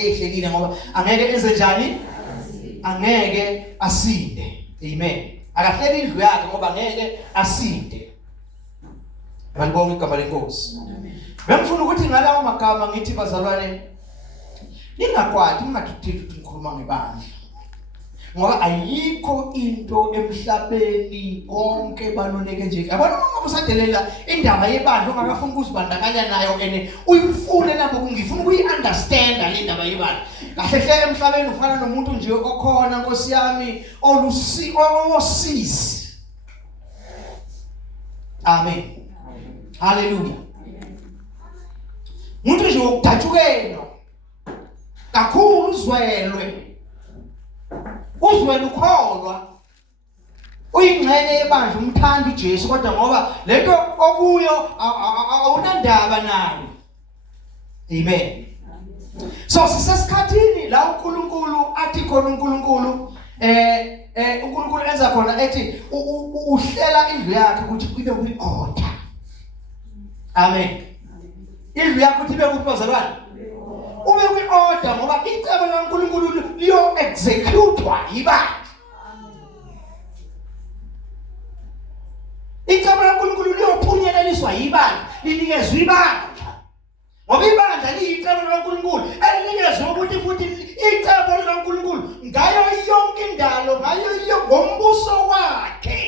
ehlekile ngoba angeke enze njani? Angeke asinde. Amen. Akahleli indlu yakhe ngoba angeke asinde. Ngibonga igama lenkosi. Bengifuna ukuthi ngalawo magama ngithi bazalwane ningakwadi ningathuthi ngikhuluma ngebandla. Ngoba ayikho into emhlabeni konke baloneke nje. Yabona uma usadelela indaba yebandla ongakafuni ukuzibandakanya nayo ene uyifune lapho kungifuna ukuyi-understand le ndaba yebandla. Kahle hle emhlabeni ufana nomuntu nje okhona Nkosi yami owosisi. Amen. Hallelujah. Umuntu nje wokudatshukelwa kakhulu uzwelwe ukholwa uyingxenye yebandla umthanda uJesu kodwa ngoba lento okuyo awunandaba nayo. Amen. So sisesikhathini la uNkulunkulu athi khona uNkulunkulu uNkulunkulu enza khona ethi uhlela indlu yakhe ukuthi ibe kwi-order. Amen. Indlu yakhe ukuthi ibe kubazalwane ube kwi-order ngoba icebo likaNkulunkulu liyo executwa yibandla. Icebo likaNkulunkulu liyophunyeleliswa yibandla, linikezwe ibandla. Ngoba ibandla liyicebo likaNkulunkulu elinikezwe ukuthi futhi icebo likaNkulunkulu ngayo yonke indalo, ngayo yonke ngombuso wakhe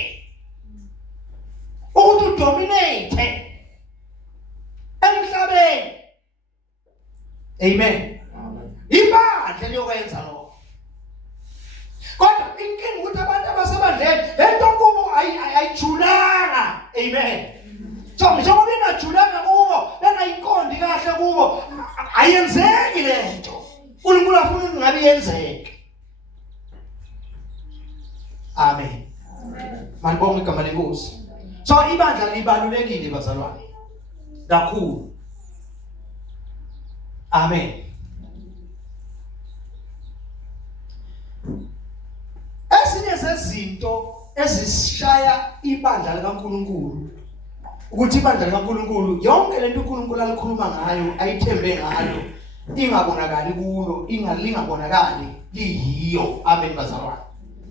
ukuthi udominate emhlabeni. Amen. Ibandla liyokwenza lokho. Kodwa inkinga ukuthi abantu abasebandleni lento kubo ayijulanga. Amen. So njengoba ingajulanga kubo, bengayiqondi kahle kubo, ayenzeki lento. uNkulunkulu afuna ukuthi ngabe yenzeke. Amen. Manibonga igama lenkosi. So ibandla libalulekile bazalwane. Kakhulu. Amen. Ezinye zezinto ezishaya ibandla likaNkulunkulu ukuthi ibandla likaNkulunkulu yonke lento uNkulunkulu alikhuluma ngayo ayithembe ngayo ingabonakali kulo, lingabonakali liyiyo. Amen bazalwane.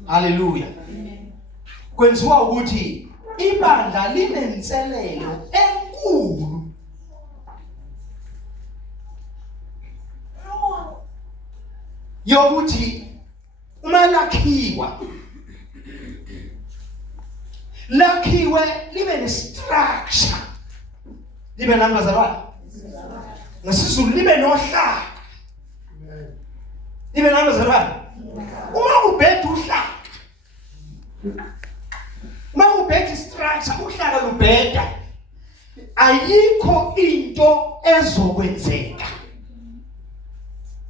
Hallelujah. Kwenziwa ukuthi ibandla linenselelo enkulu yokuthi uma lakhiwe libe ne-structure, libe nangazalwane ngesizulu libe nohlaka, libe nangazalwane. Uma ubheda uhlaka, uma ubheda i-structure uhlaka lubheda, ayikho into ezokwenzeka,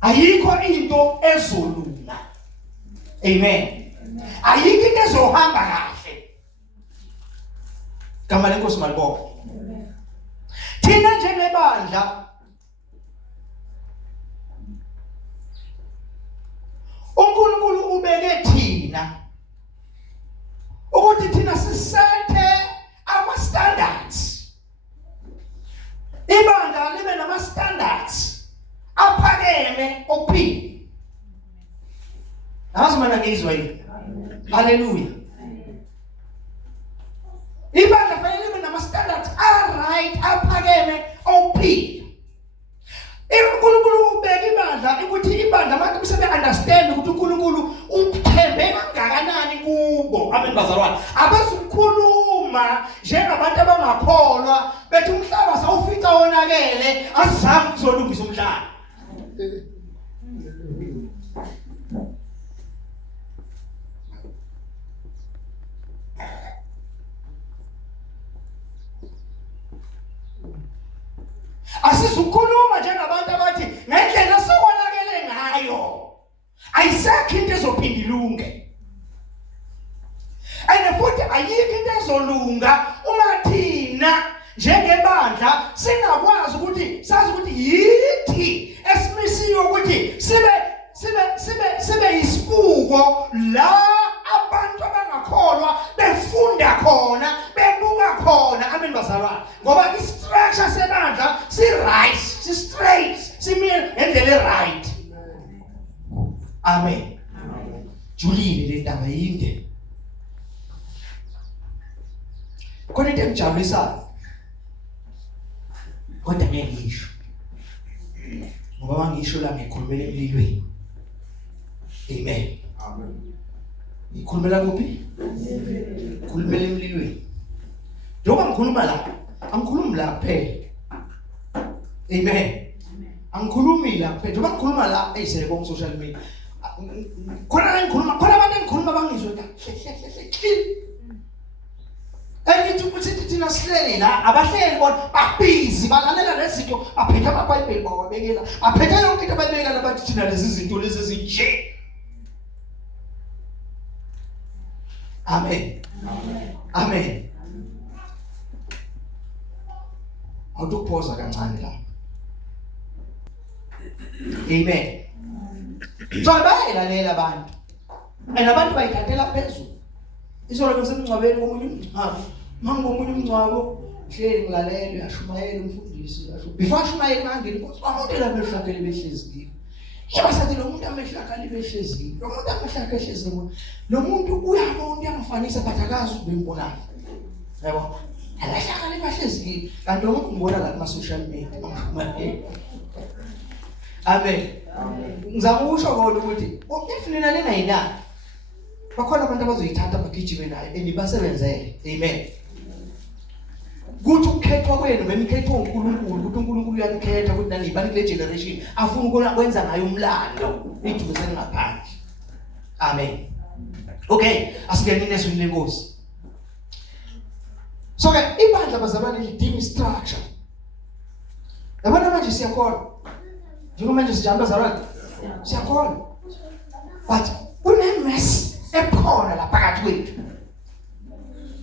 ayikho into ezolunga. Amen. Ayikho into ezohamba kahle. Gama lenkosi malibonga. Thina njengebandla uNkulunkulu ubeke thina ukuthi thina sisethe ama-standards. Ibandla libe nama-standards aphakeme okuphila. Azimana ngizwa yini? Hallelujah. Ibandla fanele libe nama-standards right aphakeme okuphila. uNkulunkulu ubeka ibandla ukuthi ibandla abantu bese-understand ukuthi uNkulunkulu uthembe kangakanani kubo. Amen bazalwane. Abazukhuluma njengabantu abangakholwa bethi umhlaba sawufica wonakele asizange kuzolungisa umhlaba. Asizukhuluma njengabantu abathi ngendlela sokonakele ngayo ayisekho into ezophinda ilunge. And futhi ayikho into ezolunga uma thina njengebandla singakwazi ukuthi sazi ukuthi yithi esimisiwe ukuthi sibe yisibuko la abantu abangakholwa befunda khona bebuka khona. Amen bazalwane. Ngoba i-structure sebandla si-right, si-straight, simile ngendlela right. Amen. Julile le ndaba yinde. Khona into engijabulisayo. Kodwa ngeke ngisho. Ngoba mangisho la ngikhulumela emlilweni. Amen. Amen. Ngikhulumela kuphi? Ngikhulumela emlilweni. Njengoba ngikhuluma la, angikhulumi la kuphela. Amen. Angikhulumi la kuphela. Njengoba ngikhuluma la eyisebonga social media. Khona la ngikhuluma, khona abantu engikhuluma bangizwe clean. Engithi ukuthi thina sihleli la abahleli bona babhizi balalela lezinto baphethe amaBhayibheli bawabekela baphethe yonke into abayibekela bathi thina lezi zinto lezi ezinje. Amen. Amen. Awukuphoza kancane la. Amen. So bayelalela abantu. Abantu bayithathela phezulu. Isolo kusemncwabeni komunye umncwabo. Mangomunye umncwabo hleli ngilalela uyashumayela umfundisi uyasho. Before shumayela mangeni inkosi umuntu la behlakele behlezi. Yabasathi lo muntu amehlakale behlezi. Lo muntu amehlakale behlezi. Lo muntu uyabona uyamfanisa bathakazi ukumbona. Yabo. Amehlakale behlezi. Kanti lo muntu umbona la kuma social media. Amen. Ngizama ukusho kodwa ukuthi uyafunela lengayina. Bakhona abantu abazoyithatha bagijime nayo enibasebenzele. Amen. Kuthi ukukhethwa kwenu bemkhethwa uNkulunkulu ukuthi uNkulunkulu uyanikhetha ukuthi nani bani kule generation afuna ukwenza ngayo umlando iduze sengaphandle. Amen. Okay, asingene nezwi lenkosi. So ke ibandla bazalwane lidinga structure. Yabona manje siyakhona. Njengoba manje sijamba bazalwane. Siyakhona. But unemess ekhona la phakathi kwethu.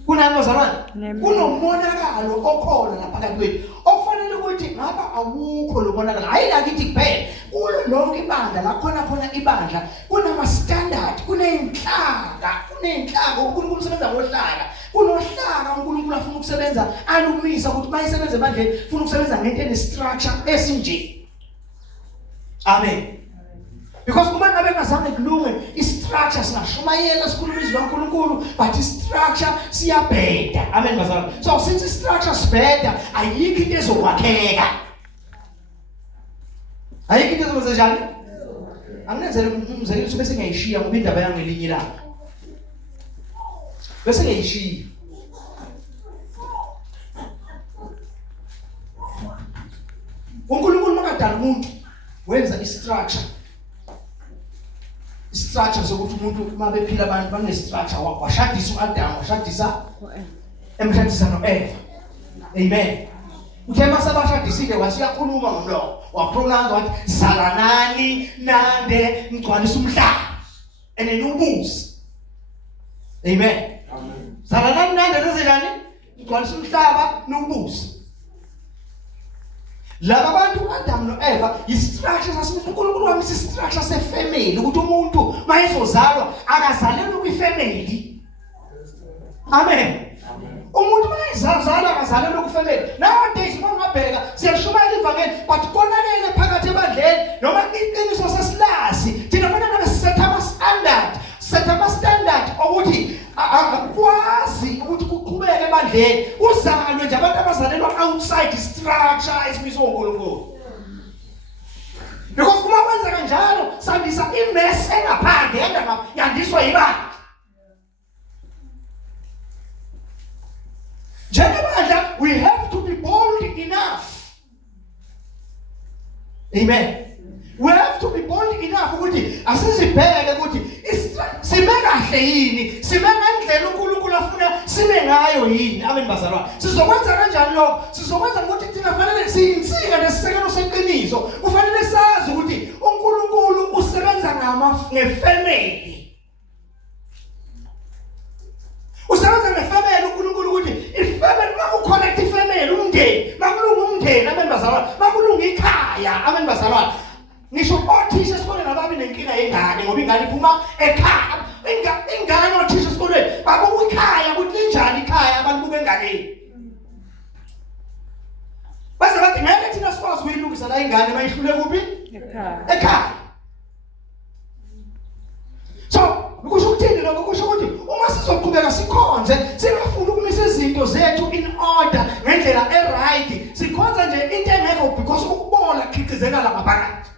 Kunani bazalwane? Kunomonakalo okhona la phakathi kwethu. Okufanele ukuthi ngaba awukho lo monakalo. Hayila kithi kuphela. Kulo lonke ibandla la khona ibandla kunama standard, kunenhlaka uNkulunkulu usebenza ngohlaka. Kunohlaka uNkulunkulu afuna ukusebenza alumisa ukuthi mayisebenze manje ufuna ukusebenza ngento ene structure esinje. Amen. Because uma ngabe ngazange kulunge istructure singashumayela sikhuluma izwi laNkulunkulu but istructure siyabheda. Amen bazalwane. So since istructure sibheda ayikho into ezokwakheka. Ayikho into ezozenjani? Angenzele umzekelo bese ngiyishiya ngoba indaba yangelinye ilanga. Bese ngiyishiya. uNkulunkulu makadala umuntu wenza istructure. Structure sokuthi umuntu uma bephila abantu bane structure washadisa uAdam washadisa emshadisa noEva. Amen. Uthe masabashadisile wasiyakhuluma ngomlomo wapronounce wathi zalanani nande ngcwalisa umhlaba enenubuse. Amen. Amen. Zalanani nande lezenjani ngcwalisa umhlaba nobuse. Laba bantu uAdam noEva istructure sasiNkulunkulu wamisa istructure sefamily ukuthi umuntu mayezozalwa akazalelwe kwifamily. Amen. Umuntu mayezazalwa akazalelwe kwifamily. Nowadays mangabheka siyashumayela ivangeli but konakele phakathi ebandleni noma iqiniso sesilasi thina fanele ngabe set ama standard ukuthi akwazi ukuthi kuqhubeke ebandleni uzalwe nje abantu abazalelwa outside structure esimiso uNkulunkulu. Because kuma kwenza kanjalo sandisa imess engaphandle yandiswa yibandla. Njengebandla we have to be bold enough. Amen. We have to be bold enough ukuthi asizibheke ukuthi sime kahle yini, sime ngendlela uNkulunkulu afuna sime ngayo yini. Amen bazalwane. Sizokwenza kanjani lokho? Sizokwenza ukuthi thina fanele siyinsika nesisekelo seqiniso. Kufanele sazi ukuthi uNkulunkulu usebenza ngefamily. Usebenza ngefamily uNkulunkulu ukuthi ifamily makuconnect ifamily umndeni, makulunga umndeni. Amen bazalwane. Makulunga ikhaya. Amen bazalwane. Ngisho othisha esikoleni ababi nenkinga yengane ngoba ingane iphuma ekhaya. Ingane othisha esikoleni babuka ikhaya ukuthi linjani ikhaya abantu buke enganeni. Base bathi ngeke thina sikwazi ukuyilungisa la ingane mayihlule kuphi? Ekhaya. lokho kusho ukuthi uma sizoqhubeka sikhonze singafuni ukumisa izinto zethu in order ngendlela eright sikhonza nje into engekho because ukubola khiqizeka la ngaphakathi